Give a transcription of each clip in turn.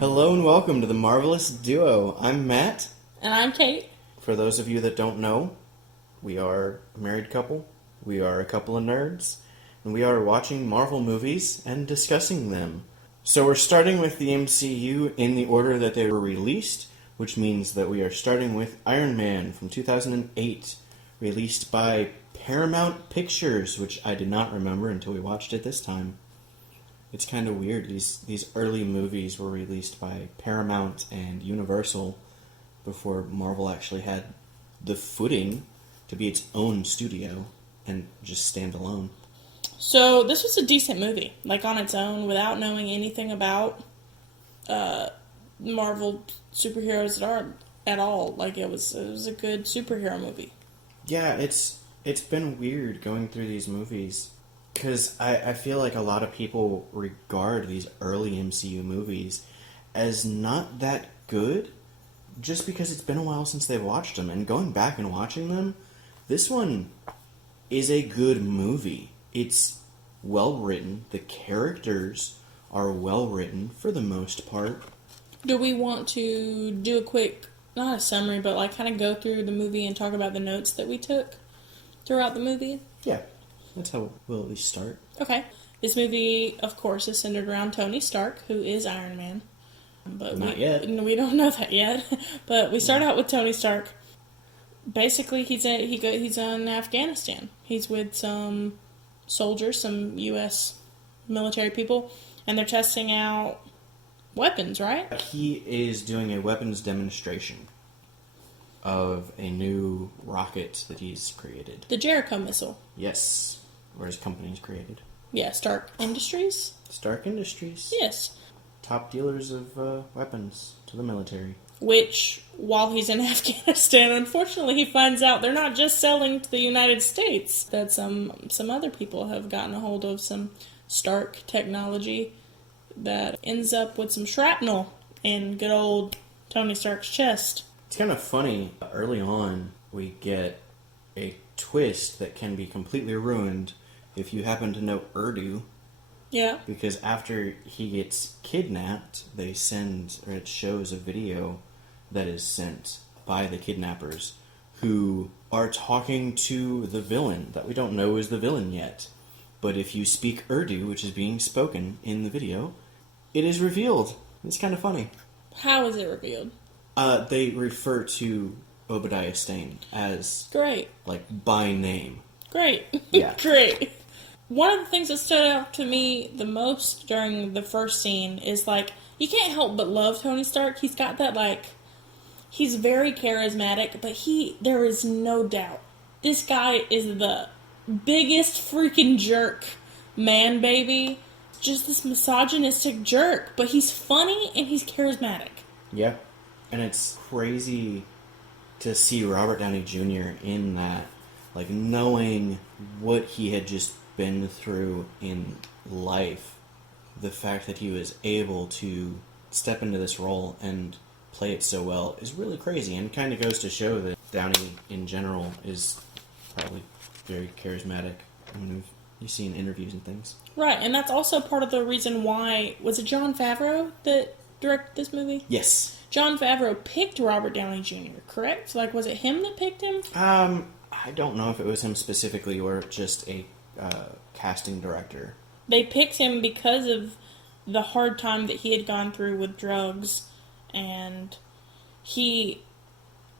Hello and welcome to the Marvelous Duo. I'm Matt. And I'm Cate. For those of you that don't know, we are a married couple, we are a couple of nerds, and we are watching Marvel movies and discussing them. So we're starting with the MCU in the order that they were released, which means that we are starting with Iron Man from 2008, released by Paramount Pictures, which I did not remember until we watched it this time. It's kind of weird. These early movies were released by Paramount and Universal before Marvel actually had the footing to be its own studio and just stand alone. So this was a decent movie, like on its own, without knowing anything about Marvel superheroes at all. Like it was a good superhero movie. Yeah, it's been weird going through these movies. Because I feel like a lot of people regard these early MCU movies as not that good, just because it's been a while since they've watched them. And going back and watching them, this one is a good movie. It's well written. The characters are well written for the most part. Do we want to do a quick, not a summary, but like kind of go through the movie and talk about the notes that we took throughout the movie? Yeah. That's how we'll at least start. Okay. This movie, of course, is centered around Tony Stark, who is Iron Man. But Not yet. We don't know that yet. But we start out with Tony Stark. Basically, he's in Afghanistan. He's with some soldiers, some U.S. military people, and they're testing out weapons, right? He is doing a weapons demonstration of a new rocket that he's created. The Jericho missile. Yes. Or his company's created. Yeah, Stark Industries? Stark Industries. Yes. Top dealers of weapons to the military. Which, while he's in Afghanistan, unfortunately he finds out they're not just selling to the United States. That some other people have gotten a hold of some Stark technology that ends up with some shrapnel in good old Tony Stark's chest. It's kind of funny. Early on, we get a twist that can be completely ruined if you happen to know Urdu. Yeah. Because after he gets kidnapped, it shows a video that is sent by the kidnappers who are talking to the villain that we don't know is the villain yet. But if you speak Urdu, which is being spoken in the video, it is revealed. It's kind of funny. How is it revealed? They refer to Obadiah Stane as... Great. Like, by name. Great. Yeah. Great. One of the things that stood out to me the most during the first scene is, like, you can't help but love Tony Stark. He's got that, like... He's very charismatic, but there is no doubt. This guy is the biggest freaking jerk, man, baby. Just this misogynistic jerk. But he's funny and he's charismatic. Yeah. And it's crazy to see Robert Downey Jr. in that, like, knowing what he had just been through in life, the fact that he was able to step into this role and play it so well is really crazy, and kind of goes to show that Downey in general is probably very charismatic. I mean, you see in interviews and things. Right, and that's also part of the reason why, was it Jon Favreau that directed this movie? Yes. Jon Favreau picked Robert Downey Jr., correct? Like, was it him that picked him? I don't know if it was him specifically or just a casting director. They picked him because of the hard time that he had gone through with drugs, and he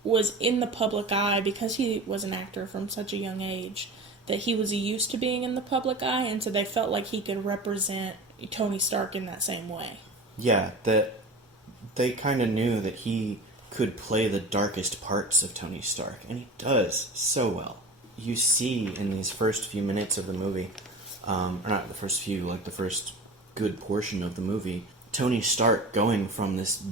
was in the public eye because he was an actor from such a young age, that he was used to being in the public eye, and so they felt like he could represent Tony Stark in that same way. Yeah, that they kind of knew that he could play the darkest parts of Tony Stark, and he does so well. You see in these first few minutes of the movie, or not the first few, like the first good portion of the movie, Tony Stark going from this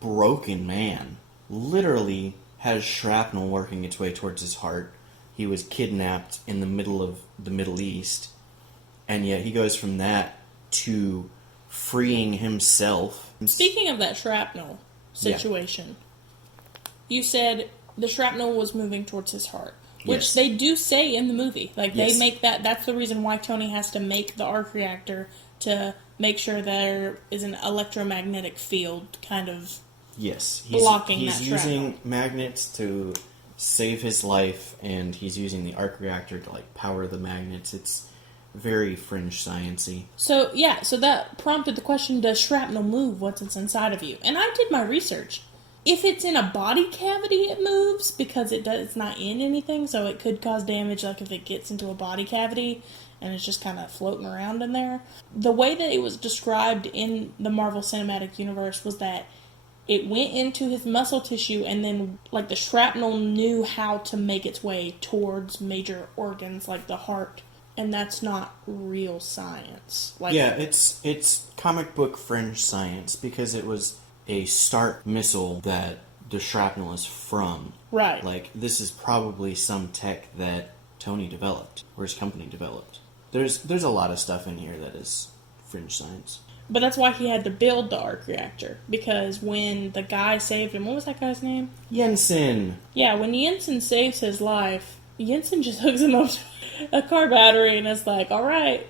broken man, literally has shrapnel working its way towards his heart. He was kidnapped in the middle of the Middle East, and yet he goes from that to freeing himself. Speaking of that shrapnel situation, you said the shrapnel was moving towards his heart, which they do say in the movie. Like, they make that's the reason why Tony has to make the arc reactor to make sure there is an electromagnetic field kind of Yes, blocking he's that using shrapnel. magnets to save his life, and he's using the arc reactor to like power the magnets. It's very Fringe science-y. So, yeah, so that prompted the question, does shrapnel move once it's inside of you? And I did my research. If it's in a body cavity, it moves because it's not in anything, so it could cause damage, like if it gets into a body cavity and it's just kind of floating around in there. The way that it was described in the Marvel Cinematic Universe was that it went into his muscle tissue, and then, like, the shrapnel knew how to make its way towards major organs like the heart. And that's not real science. Like, Yeah, it's comic book Fringe science because it was a Stark missile that the shrapnel is from. right. Like, this is probably some tech that Tony developed, or his company developed. There's a lot of stuff in here that is Fringe science. But that's why he had to build the arc reactor. Because when the guy saved him, what was that guy's name? Jensen! Yeah, when Jensen saves his life, Jensen just hooks him up to a car battery and is like, alright,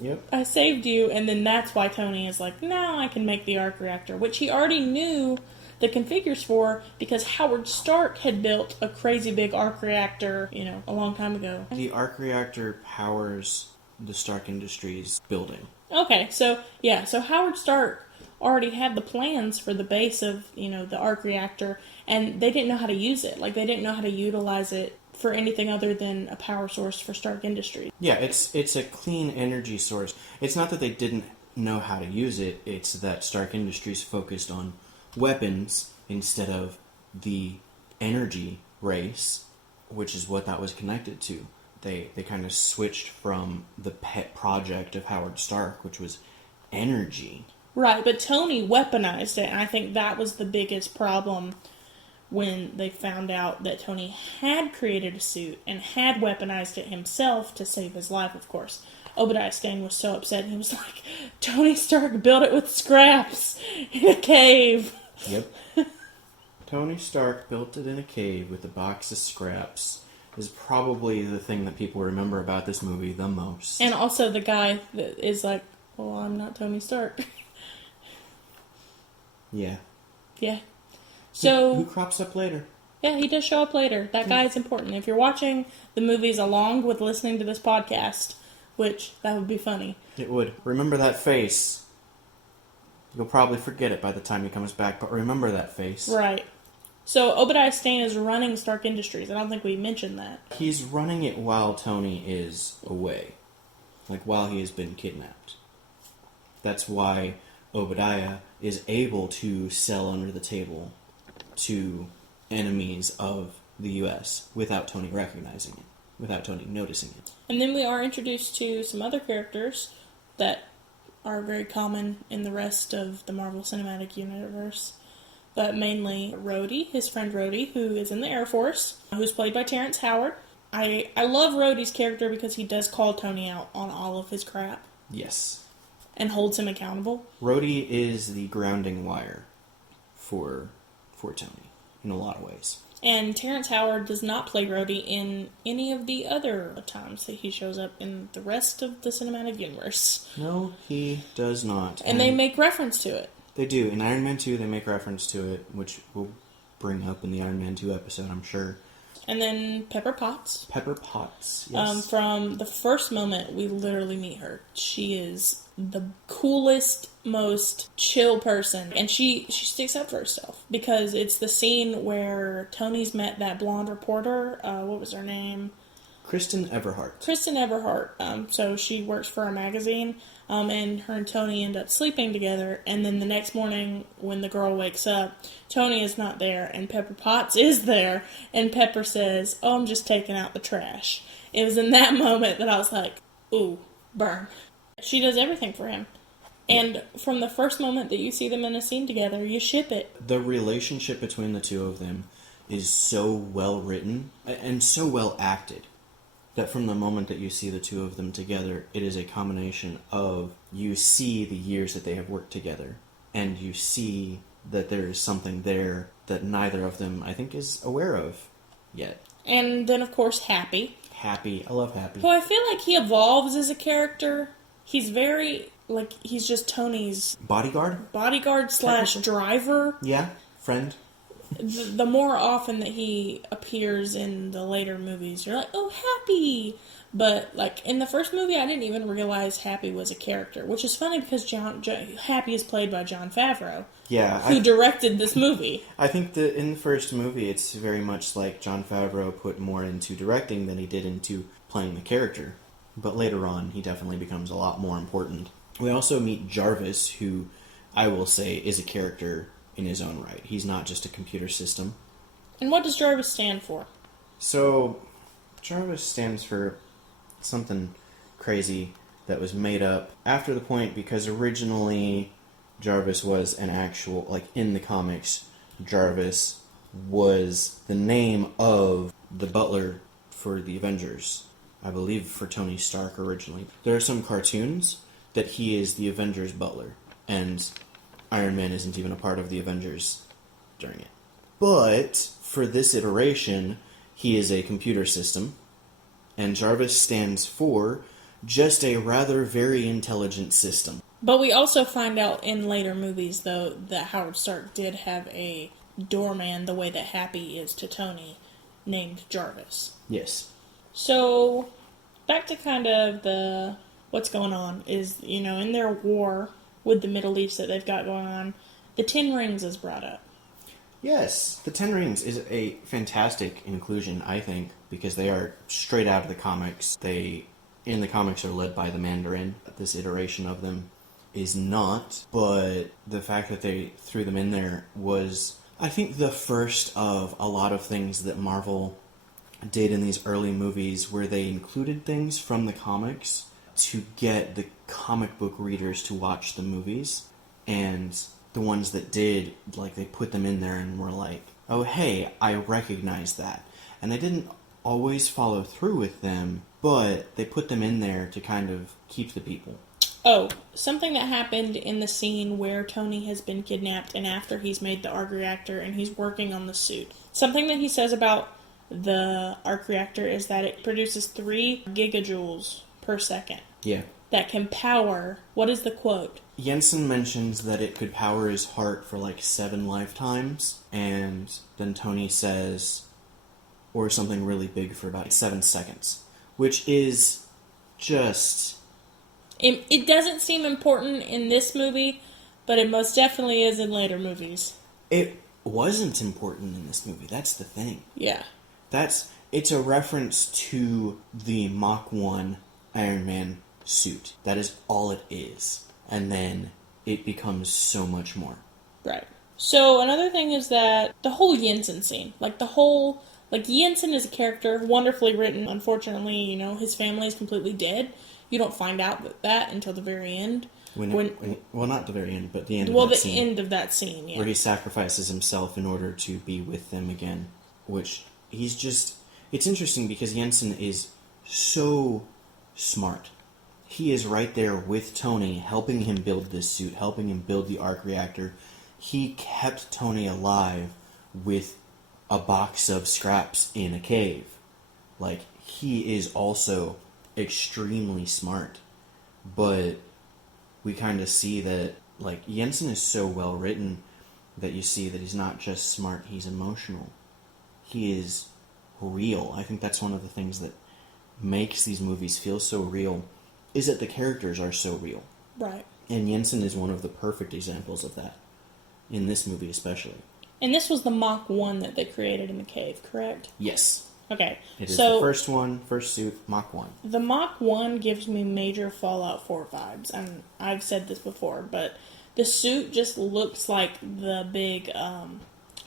Yep. I saved you. And then that's why Tony is like, now I can make the arc reactor. Which he already knew the configures for because Howard Stark had built a crazy big arc reactor, a long time ago. The arc reactor powers the Stark Industries building. Okay, so Howard Stark already had the plans for the base of, the arc reactor, and they didn't know how to use it. Like, they didn't know how to utilize it for anything other than a power source for Stark Industries. Yeah, it's a clean energy source. It's not that they didn't know how to use it, it's that Stark Industries focused on weapons instead of the energy race, which is what that was connected to. They kind of switched from the pet project of Howard Stark, which was energy. Right, but Tony weaponized it, and I think that was the biggest problem when they found out that Tony had created a suit and had weaponized it himself to save his life, of course. Obadiah Stane was so upset, he was like, Tony Stark built it with scraps in a cave. Yep. Tony Stark built it in a cave with a box of scraps. Is probably the thing that people remember about this movie the most. And also the guy that is like, well, I'm not Tony Stark. Yeah. Yeah. So Who crops up later? Yeah, he does show up later. That guy is important. If you're watching the movies along with listening to this podcast, which that would be funny. It would. Remember that face. You'll probably forget it by the time he comes back, but remember that face. Right. So Obadiah Stane is running Stark Industries. I don't think we mentioned that. He's running it while Tony is away. Like, while he has been kidnapped. That's why Obadiah is able to sell under the table to enemies of the U.S. without Tony recognizing it, without Tony noticing it. And then we are introduced to some other characters that are very common in the rest of the Marvel Cinematic Universe. But mainly Rhodey, his friend Rhodey, who is in the Air Force, who's played by Terrence Howard. I love Rhodey's character because he does call Tony out on all of his crap. Yes. And holds him accountable. Rhodey is the grounding wire for Tony, in a lot of ways. And Terrence Howard does not play Rhodey in any of the other times that he shows up in the rest of the cinematic universe. No, he does not. And they make reference to it. They do. In Iron Man 2, they make reference to it, which we'll bring up in the Iron Man 2 episode, I'm sure. And then Pepper Potts. Pepper Potts, yes. From the first moment we literally meet her, she is the coolest, most chill person. And she sticks up for herself. Because it's the scene where Tony's met that blonde reporter. What was her name? Kristen Everhart. Kristen Everhart. So she works for a magazine. And her and Tony end up sleeping together. And then the next morning, when the girl wakes up, Tony is not there, and Pepper Potts is there. And Pepper says, "Oh, I'm just taking out the trash." It was in that moment that I was like, ooh, burn. She does everything for him. And from the first moment that you see them in a scene together, you ship it. The relationship between the two of them is so well written and so well acted that from the moment that you see the two of them together, it is a combination of you see the years that they have worked together, and you see that there is something there that neither of them, I think, is aware of yet. And then, of course, Happy. Happy. I love Happy. Who I feel like he evolves as a character. He's very like he's just Tony's bodyguard slash driver. Yeah, friend. The more often that he appears in the later movies, you're like, oh, Happy. But like in the first movie, I didn't even realize Happy was a character, which is funny because Happy is played by Jon Favreau. Yeah, who directed this movie. I think that in the first movie, it's very much like Jon Favreau put more into directing than he did into playing the character. But later on, he definitely becomes a lot more important. We also meet Jarvis, who I will say is a character in his own right. He's not just a computer system. And what does Jarvis stand for? So, Jarvis stands for something crazy that was made up after the point, because originally Jarvis was an actual, like in the comics, Jarvis was the name of the butler for the Avengers. I believe for Tony Stark originally. There are some cartoons that he is the Avengers butler, and Iron Man isn't even a part of the Avengers during it. But for this iteration, he is a computer system, and Jarvis stands for just a rather very intelligent system. But we also find out in later movies, though, that Howard Stark did have a doorman the way that Happy is to Tony, named Jarvis. Yes. So, back to kind of what's going on is, in their war with the Middle East that they've got going on, the Ten Rings is brought up. Yes, the Ten Rings is a fantastic inclusion, I think, because they are straight out of the comics. They, in the comics, are led by the Mandarin. This iteration of them is not, but the fact that they threw them in there was, I think, the first of a lot of things that Marvel did in these early movies where they included things from the comics to get the comic book readers to watch the movies. And the ones that did, like, they put them in there and were like, oh, hey, I recognize that. And they didn't always follow through with them, but they put them in there to kind of keep the people. Oh, something that happened in the scene where Tony has been kidnapped and after he's made the arc reactor and he's working on the suit. Something that he says about the arc reactor is that it produces 3 gigajoules per second. Yeah. That can power, what is the quote? Jensen mentions that it could power his heart for like 7 lifetimes, and then Tony says, or something really big for about 7 seconds, which is just... It doesn't seem important in this movie, but it most definitely is in later movies. It wasn't important in this movie, that's the thing. Yeah. It's a reference to the Mach 1 Iron Man suit. That is all it is. And then it becomes so much more. Right. So another thing is that the whole Jensen scene, Jensen is a character, wonderfully written. Unfortunately, his family is completely dead. You don't find out that until the very end. Well, not the very end, but the end of that scene. Well, the end of that scene, yeah. Where he sacrifices himself in order to be with them again. Which, he's just... It's interesting because Jensen is so smart. He is right there with Tony, helping him build this suit, helping him build the arc reactor. He kept Tony alive with a box of scraps in a cave. Like, he is also extremely smart. But we kind of see that, like, Jensen is so well written that you see that he's not just smart, he's emotional. He is real. I think that's one of the things that makes these movies feel so real, is that the characters are so real. Right. And Jensen is one of the perfect examples of that, in this movie especially. And this was the Mach 1 that they created in the cave, correct? Yes. Okay. It is the first suit, Mach 1. The Mach 1 gives me major Fallout 4 vibes, and I've said this before, but the suit just looks like the big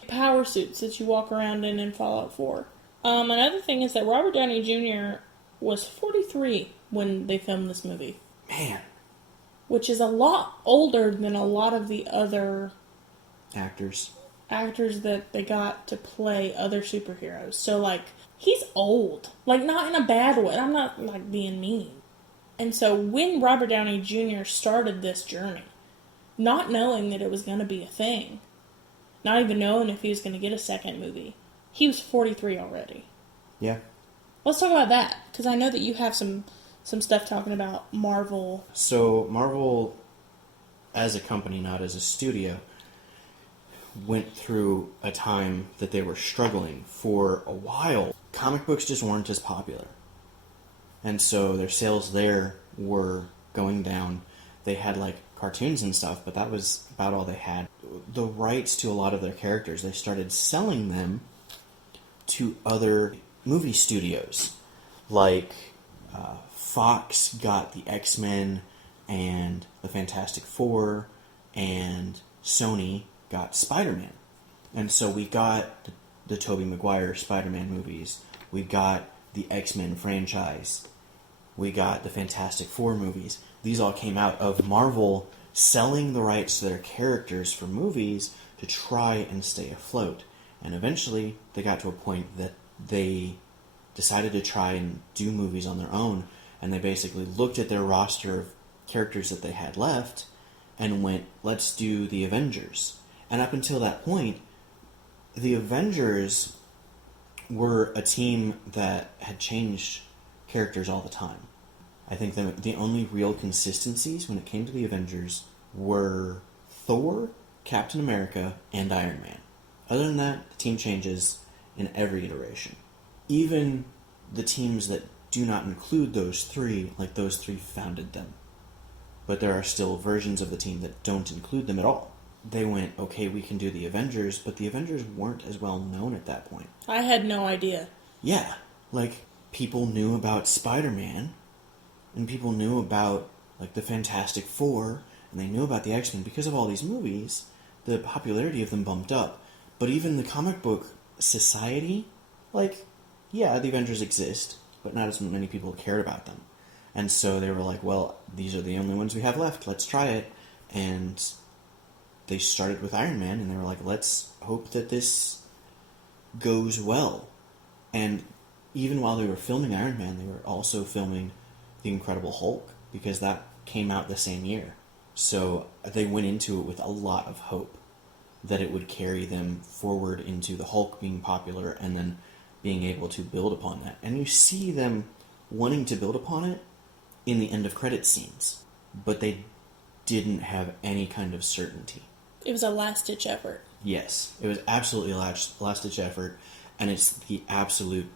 power suits that you walk around in Fallout 4. Another thing is that Robert Downey Jr. was 43 when they filmed this movie. Man. Which is a lot older than a lot of the other actors that they got to play other superheroes. So, he's old. Not in a bad way. I'm not, being mean. And so when Robert Downey Jr. started this journey, not knowing that it was going to be a thing, not even knowing if he was going to get a second movie, he was 43 already. Yeah. Let's talk about that, because I know that you have some some stuff talking about Marvel. So Marvel, as a company, not as a studio, went through a time that they were struggling for a while. Comic books just weren't as popular. And so their sales there were going down. They had like cartoons and stuff, but that was about all they had. The rights to a lot of their characters, they started selling them to other movie studios. Like Fox got the X-Men and the Fantastic Four, and Sony got Spider-Man. And so we got the Tobey Maguire Spider-Man movies. We got the X-Men franchise. We got the Fantastic Four movies. These all came out of Marvel selling the rights to their characters for movies to try and stay afloat. And eventually, they got to a point that they decided to try and do movies on their own, and they basically looked at their roster of characters that they had left and went, let's do the Avengers. And up until that point, the Avengers were a team that had changed characters all the time. I think the only real consistencies when it came to the Avengers were Thor, Captain America, and Iron Man. Other than that, the team changes in every iteration. Even the teams that do not include those three, like those three founded them. But there are still versions of the team that don't include them at all. They went, okay, we can do the Avengers, but the Avengers weren't as well known at that point. I had no idea. Yeah, like, people knew about Spider-Man, and people knew about, like, the Fantastic Four, and they knew about the X-Men. Because of all these movies, the popularity of them bumped up. But even the comic book society, like, yeah, the Avengers exist, but not as many people cared about them. And so they were like, well, these are the only ones we have left, let's try it. And they started with Iron Man, and they were like, let's hope that this goes well. And even while they were filming Iron Man, they were also filming The Incredible Hulk, because that came out the same year. So they went into it with a lot of hope that it would carry them forward into the Hulk being popular and then being able to build upon that. And you see them wanting to build upon it in the end of credit scenes, but they didn't have any kind of certainty. It was a last-ditch effort. Yes, it was absolutely a last-ditch effort, and it's the absolute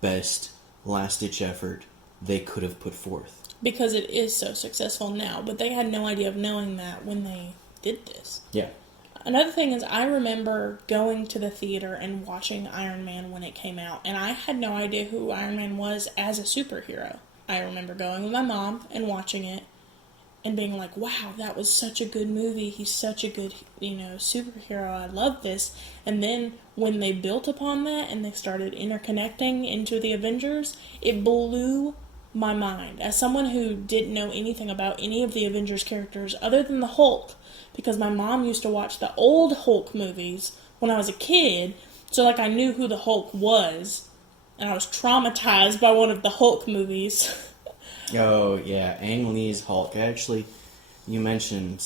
best last-ditch effort they could have put forth. Because it is so successful now, but they had no idea of knowing that when they did this. Yeah. Another thing is, I remember going to the theater and watching Iron Man when it came out, and I had no idea who Iron Man was as a superhero. I remember going with my mom and watching it and being like, wow, that was such a good movie. He's such a good, superhero. I love this. And then when they built upon that and they started interconnecting into the Avengers, it blew my mind. As someone who didn't know anything about any of the Avengers characters other than the Hulk, because my mom used to watch the old Hulk movies when I was a kid, so I knew who the Hulk was, and I was traumatized by one of the Hulk movies. Oh, yeah, Ang Lee's Hulk. Actually, you mentioned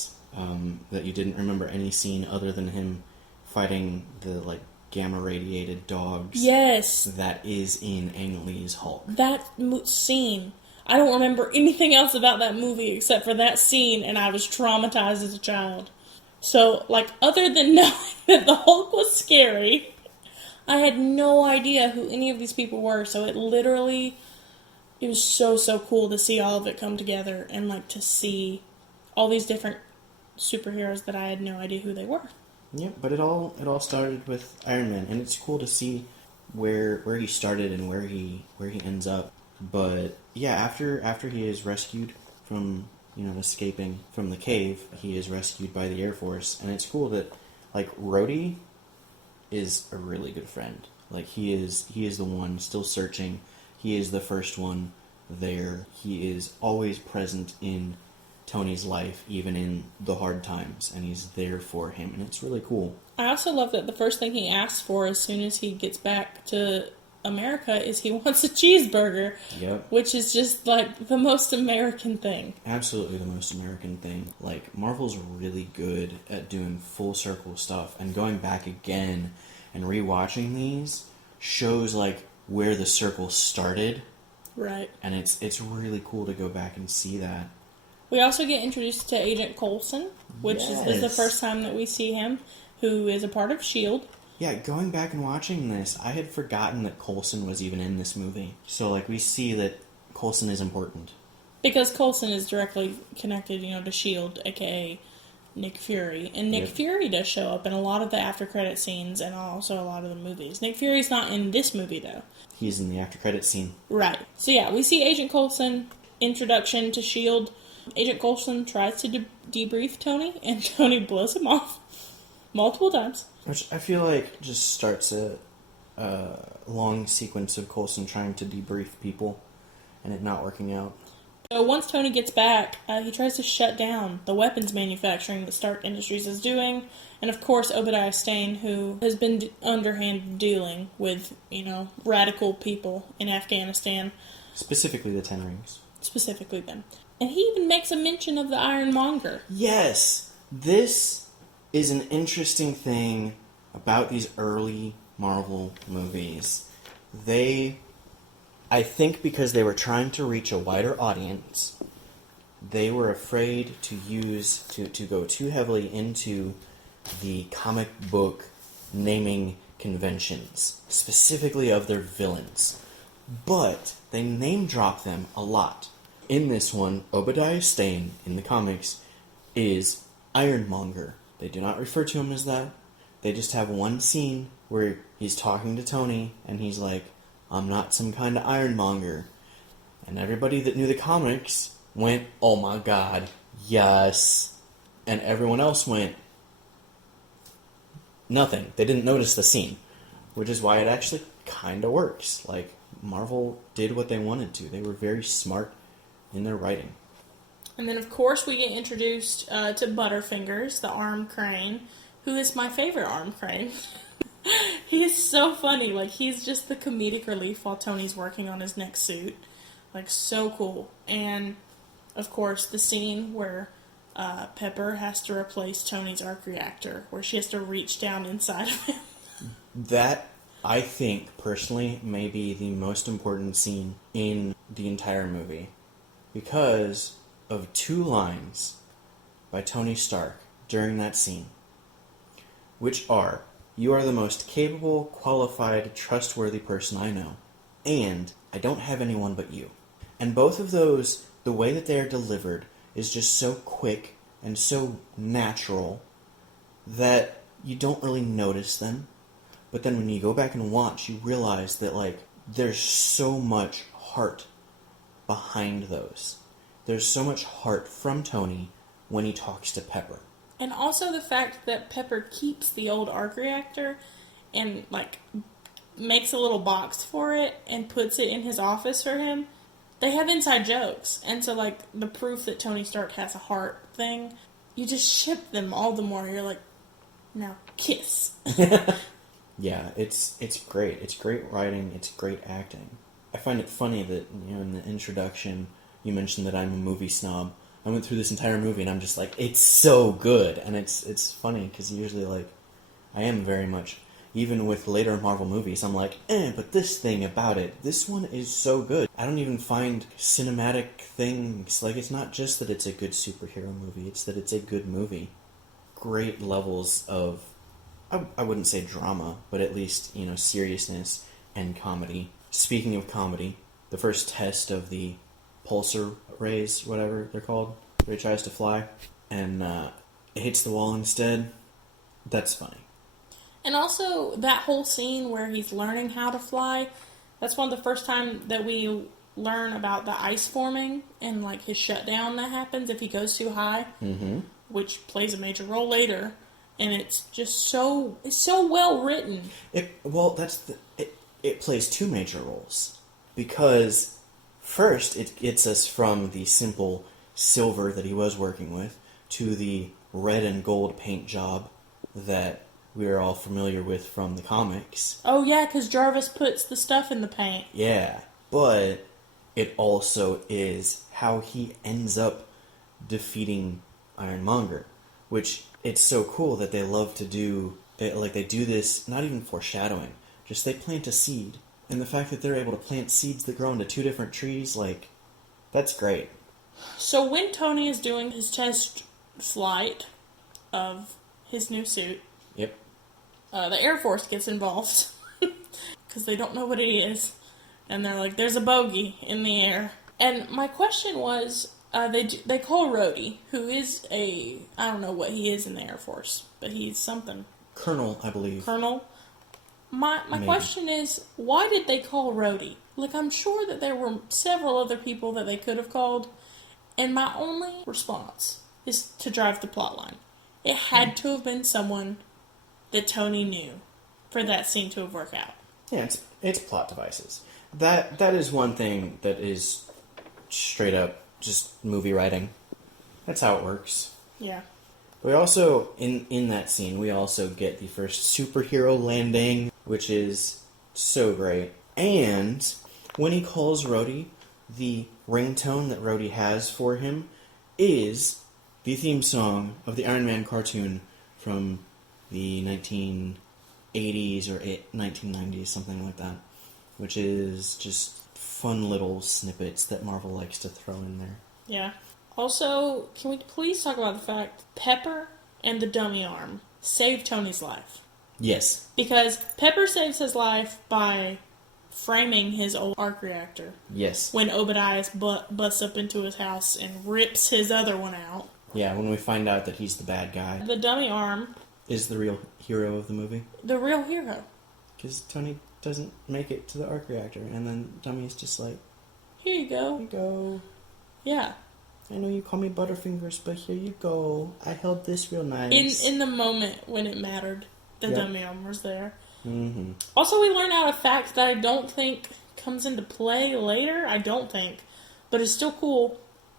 that you didn't remember any scene other than him fighting the, gamma-radiated dogs. Yes. That is in Ang Lee's Hulk. That scene. I don't remember anything else about that movie except for that scene, and I was traumatized as a child. So, other than knowing that the Hulk was scary, I had no idea who any of these people were, so it was so cool to see all of it come together and, to see all these different superheroes that I had no idea who they were. Yep, but it all started with Iron Man, and it's cool to see where he started and where he ends up. But yeah, after he is rescued from escaping from the cave, he is rescued by the Air Force, and it's cool that Rhodey is a really good friend. He is the one still searching. He is the first one there. He is always present in Tony's life, even in the hard times, and he's there for him, and it's really cool. I also love that the first thing he asks for as soon as he gets back to America is he wants a cheeseburger. Yep. Which is just the most American thing. Absolutely the most American thing. Marvel's really good at doing full circle stuff, and going back again and rewatching these shows where the circle started Right. And it's really cool to go back and see that. We also get introduced to Agent Colson, which is the first time that we see him, who is a part of S.H.I.E.L.D. Yeah, going back and watching this, I had forgotten that Colson was even in this movie. So, like, we see that Colson is important. Because Colson is directly connected, to S.H.I.E.L.D., a.k.a. Nick Fury. And Nick Fury does show up in a lot of the after-credit scenes and also a lot of the movies. Nick Fury's not in this movie, though. He's in the after-credit scene. Right. So, yeah, we see Agent Colson, introduction to S.H.I.E.L.D. Agent Colson tries to debrief Tony, and Tony blows him off multiple times. Which I feel like just starts a long sequence of Colson trying to debrief people and it not working out. So once Tony gets back, he tries to shut down the weapons manufacturing that Stark Industries is doing. And of course, Obadiah Stane, who has been underhand dealing with, radical people in Afghanistan. Specifically the Ten Rings. Specifically them. And he even makes a mention of the Ironmonger. Yes! This is an interesting thing about these early Marvel movies. I think because they were trying to reach a wider audience, they were afraid to go too heavily into the comic book naming conventions, specifically of their villains. But they name drop them a lot. In this one, Obadiah Stane, in the comics, is Ironmonger. They do not refer to him as that. They just have one scene where he's talking to Tony, and he's like, I'm not some kind of ironmonger. And everybody that knew the comics went, oh my god, yes. And everyone else went, nothing. They didn't notice the scene. Which is why it actually kind of works. Like, Marvel did what they wanted to. They were very smart in their writing. And then, of course, we get introduced to Butterfingers, the arm crane, who is my favorite arm crane. He's so funny. Like, he's just the comedic relief while Tony's working on his next suit. Like, so cool. And, of course, the scene where Pepper has to replace Tony's arc reactor, where she has to reach down inside of him. That, I think, personally, may be the most important scene in the entire movie. Because of two lines by Tony Stark during that scene, which are, "You are the most capable, qualified, trustworthy person I know, and I don't have anyone but you." And both of those, the way that they are delivered, is just so quick and so natural that you don't really notice them. But then when you go back and watch, you realize that, like, there's so much heart behind those. There's so much heart from Tony when he talks to Pepper. And also the fact that Pepper keeps the old arc reactor and, like, makes a little box for it and puts it in his office for him. They have inside jokes. And so, like, the proof that Tony Stark has a heart thing, you just ship them all the more. You're like, now kiss. Yeah, it's great. It's great writing. It's great acting. I find it funny that, in the introduction, you mentioned that I'm a movie snob. I went through this entire movie and I'm just like, it's so good. And it's funny because usually, like, I am very much, even with later Marvel movies, I'm like, but this thing about it, this one is so good. I don't even find cinematic things, like, it's not just that it's a good superhero movie, it's that it's a good movie. Great levels of, I wouldn't say drama, but at least, seriousness and comedy. Speaking of comedy, the first test of the pulsar rays, whatever they're called, where he tries to fly, and it hits the wall instead. That's funny. And also, that whole scene where he's learning how to fly, that's one of the first time that we learn about the ice forming and, like, his shutdown that happens if he goes too high, which plays a major role later. And it's just it's so well written. It plays two major roles. Because first, it gets us from the simple silver that he was working with to the red and gold paint job that we are all familiar with from the comics. Oh yeah, because Jarvis puts the stuff in the paint. Yeah, but it also is how he ends up defeating Ironmonger, which it's so cool that they love to do. They do this, not even foreshadowing, just they plant a seed And the fact that they're able to plant seeds that grow into 2 different trees, like, that's great. So when Tony is doing his test flight of his new suit, Yep. The Air Force gets involved because they don't know what it is, and they're like, "There's a bogey in the air." And my question was, they call Rhodey, who is I don't know what he is in the Air Force, but he's something. Colonel, I believe. Colonel. My question is, why did they call Rhodey? Like, I'm sure that there were several other people that they could have called, and my only response is to drive the plot line. It had to have been someone that Tony knew for that scene to have worked out. Yeah, it's plot devices. That is one thing that is straight up just movie writing. That's how it works. Yeah. We also, in that scene, we also get the first superhero landing, which is so great. And when he calls Rhodey, the ringtone that Rhodey has for him is the theme song of the Iron Man cartoon from the 1980s or 1990s, something like that, which is just fun little snippets that Marvel likes to throw in there. Yeah. Also, can we please talk about the fact Pepper and the dummy arm saved Tony's life? Yes. Because Pepper saves his life by framing his old arc reactor. Yes. When Obadiah busts up into his house and rips his other one out. Yeah, when we find out that he's the bad guy. The dummy arm Is the real hero of the movie. the real hero. Because Tony doesn't make it to the arc reactor, and then Dummy's just like, Here you go. here you go. Yeah. I know you call me Butterfingers, but here you go. I held this real nice. In the moment when it mattered, the dummy arm was there. Mm-hmm. Also, we learn out a fact that I don't think comes into play later. I don't think. But it's still cool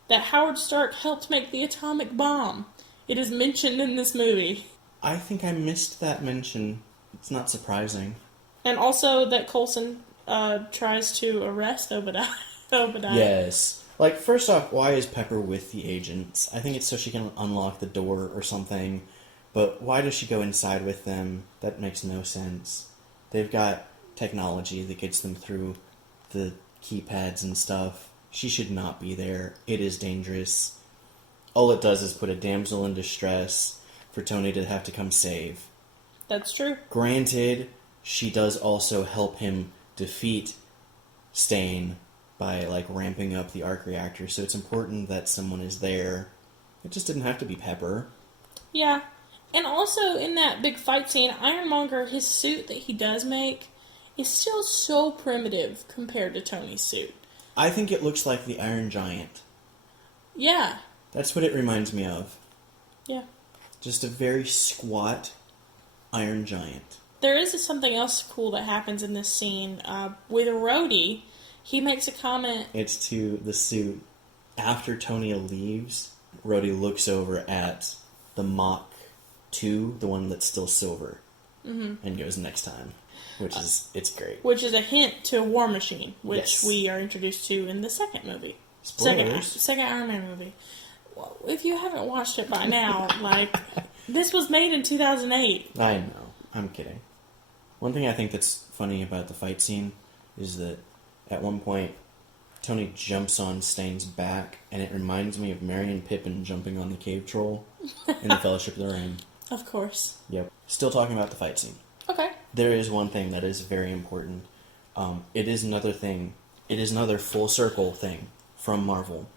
that Howard Stark helped make the atomic bomb. It is mentioned in this movie. I think I missed that mention. It's not surprising. And also that Colson tries to arrest Obadiah. Yes. Like, first off, why is Pepper with the agents? I think it's so she can unlock the door or something. But why does she go inside with them? That makes no sense. They've got technology that gets them through the keypads and stuff. She should not be there. It is dangerous. All it does is put a damsel in distress for Tony to have to come save. That's true. Granted, she does also help him defeat Stain by, like, ramping up the arc reactor, so it's important that someone is there. It just didn't have to be Pepper. Yeah. And also, in that big fight scene, Ironmonger, his suit that he does make, is still so primitive compared to Tony's suit. I think it looks like the Iron Giant. Yeah. That's what it reminds me of. Yeah. Just a very squat Iron Giant. There is something else cool that happens in this scene. With Rhodey, he makes a comment. It's to the suit. After Tony leaves, Rhodey looks over at the Mach 2, the one that's still silver, and goes next time, which is, it's great. Which is a hint to War Machine, which Yes. we are introduced to in the second movie. Spoilers. Second Iron Man movie. Well, if you haven't watched it by now, like, this was made in 2008. I know. I'm kidding. One thing I think that's funny about the fight scene is that at one point, Tony jumps on Stain's back, and it reminds me of Merry and Pippin jumping on the cave troll in the Fellowship of the Ring. Of course. Yep. Still talking about the fight scene. Okay. There is one thing that is very important. It is another thing. It is another full circle thing from Marvel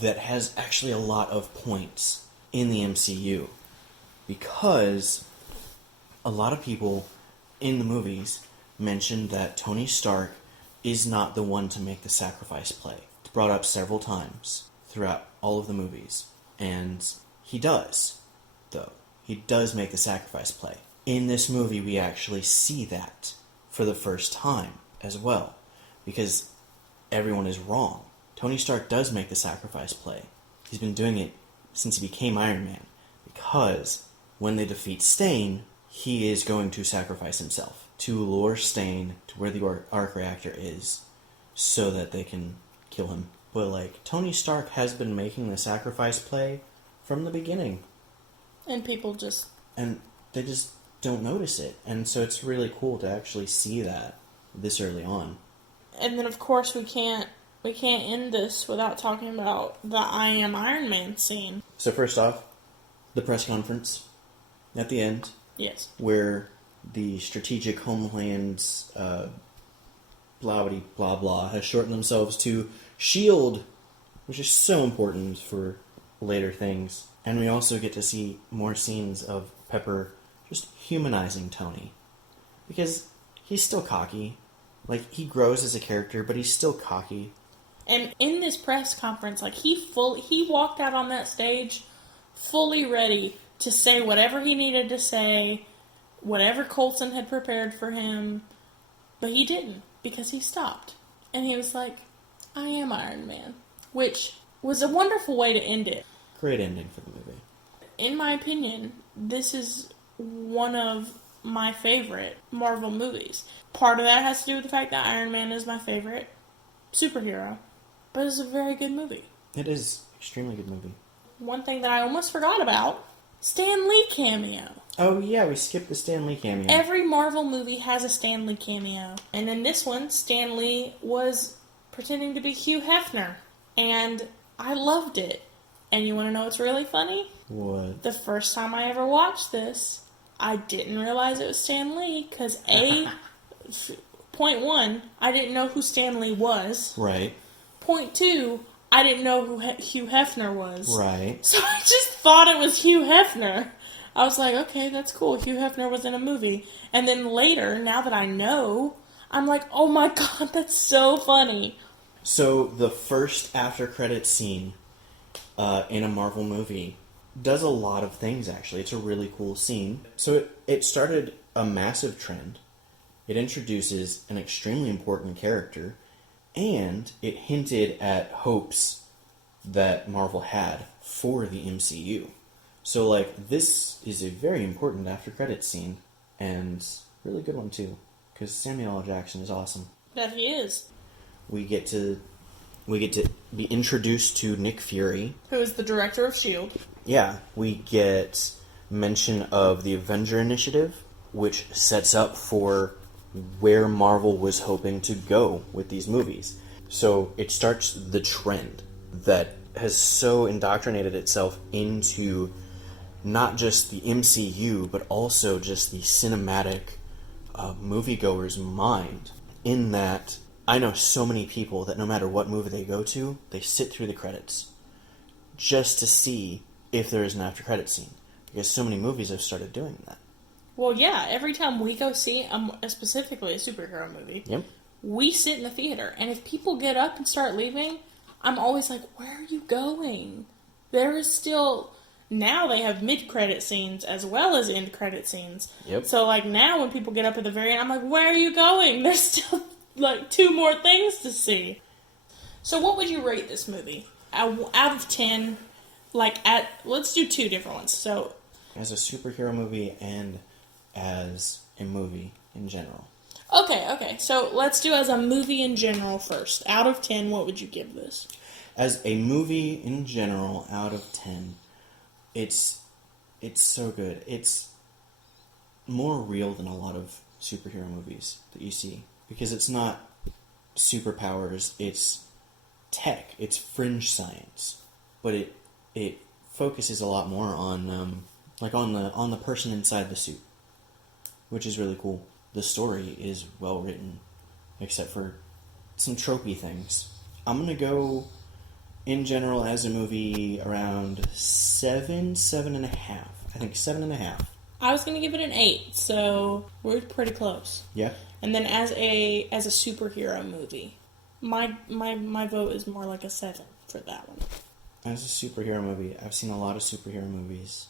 that has actually a lot of points in the MCU. Because a lot of people in the movies mentioned that Tony Stark is not the one to make the sacrifice play. It's brought up several times throughout all of the movies. And he does, though. He does make the sacrifice play. In this movie, we actually see that for the first time as well. Because everyone is wrong. Tony Stark does make the sacrifice play. He's been doing it since he became Iron Man. Because when they defeat Stain, he is going to sacrifice himself to lure Stain to where the arc reactor is so that they can kill him. But, like, Tony Stark has been making the sacrifice play from the beginning. And people just... And they just don't notice it. And so it's really cool to actually see that. this early on. And then, of course, we can't end this without talking about the I Am Iron Man scene. So first off, the press conference at the end. Yes. Where the strategic homelands, blah blah, has shortened themselves to SHIELD, which is so important for later things. And we also get to see more scenes of Pepper just humanizing Tony. Because he's still cocky. Like, he grows as a character, but he's still cocky. And in this press conference, like, he walked out on that stage fully ready to say whatever he needed to say, whatever Colson had prepared for him, but he didn't, because he stopped. And he was like, I am Iron Man, which was a wonderful way to end it. Great ending for the movie. In my opinion, this is one of my favorite Marvel movies. Part of that has to do with the fact that Iron Man is my favorite superhero, but it's a very good movie. It is an extremely good movie. One thing that I almost forgot about, Stan Lee cameo. Oh yeah, we skipped the Stan Lee cameo. Every Marvel movie has a Stan Lee cameo. And in this one, Stan Lee was pretending to be Hugh Hefner. And I loved it. And you want to know what's really funny? What? The first time I ever watched this, I didn't realize it was Stan Lee, because point one, I didn't know who Stan Lee was. Right. Point two, I didn't know who Hugh Hefner was. Right. So I just thought it was Hugh Hefner. I was like, okay, that's cool. Hugh Hefner was in a movie. And then later, now that I know, I'm like, oh my god, that's so funny. So the first after credits scene in a Marvel movie does a lot of things, actually. It's a really cool scene. So it started a massive trend. It introduces an extremely important character, and it hinted at hopes that Marvel had for the MCU. So, like, this is a very important after credits scene, and really good one too, because Samuel L. Jackson is awesome. That he is. We get to be introduced to Nick Fury, Who is the director of S.H.I.E.L.D. Yeah, we get mention of the Avenger Initiative, which sets up for where Marvel was hoping to go with these movies. So it starts the trend that has so indoctrinated itself into not just the MCU, but also just the cinematic moviegoer's mind. In that, I know so many people that no matter what movie they go to, they sit through the credits just to see if there is an after credit scene. Because so many movies have started doing that. Well, yeah, every time we go see, specifically a superhero movie, Yep. we sit in the theater. And if people get up and start leaving, I'm always like, where are you going? There is still... Now they have mid-credit scenes as well as end-credit scenes. Yep. So, like, now when people get up at the very end, I'm like, where are you going? There's still, like, 2 more things to see. So what would you rate this movie? Out of 10, let's do 2 different ones. So, As a superhero movie and as a movie in general. Okay. So let's do as a movie in general first. Out of 10, what would you give this? As a movie in general, out of 10, it's so good. It's more real than a lot of superhero movies that you see. Because it's not superpowers, it's tech, it's fringe science. But it focuses a lot more on on the person inside the suit, which is really cool. The story is well written, except for some tropey things. I'm gonna go, in general, as a movie, around 7.5. I think 7.5. I was going to give it an 8, so we're pretty close. Yeah. And then as a superhero movie, my vote is more like a 7 for that one. As a superhero movie, I've seen a lot of superhero movies.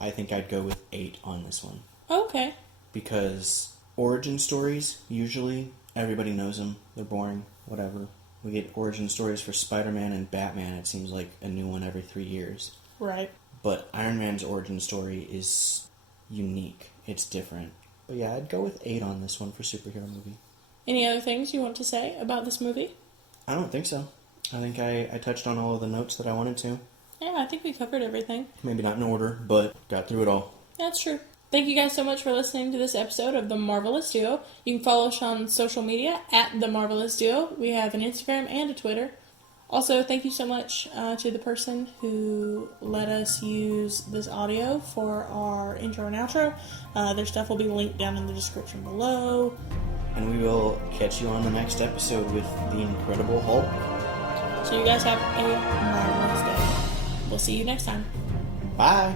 I think I'd go with 8 on this one. Okay. Because origin stories, usually, everybody knows them. They're boring, whatever. We get origin stories for Spider-Man and Batman. It seems like a new one every 3 years. Right. But Iron Man's origin story is unique. It's different. But yeah, I'd go with 8 on this one for superhero movie. Any other things you want to say about this movie? I don't think so. I think I touched on all of the notes that I wanted to. Yeah, I think we covered everything. Maybe not in order, but got through it all. That's true. Thank you guys so much for listening to this episode of The Marvelous Duo. You can follow us on social media at The Marvelous Duo. We have an Instagram and a Twitter. Also, thank you so much to the person who let us use this audio for our intro and outro. Their stuff will be linked down in the description below. And we will catch you on the next episode with The Incredible Hulk. So you guys have a marvelous day. We'll see you next time. Bye!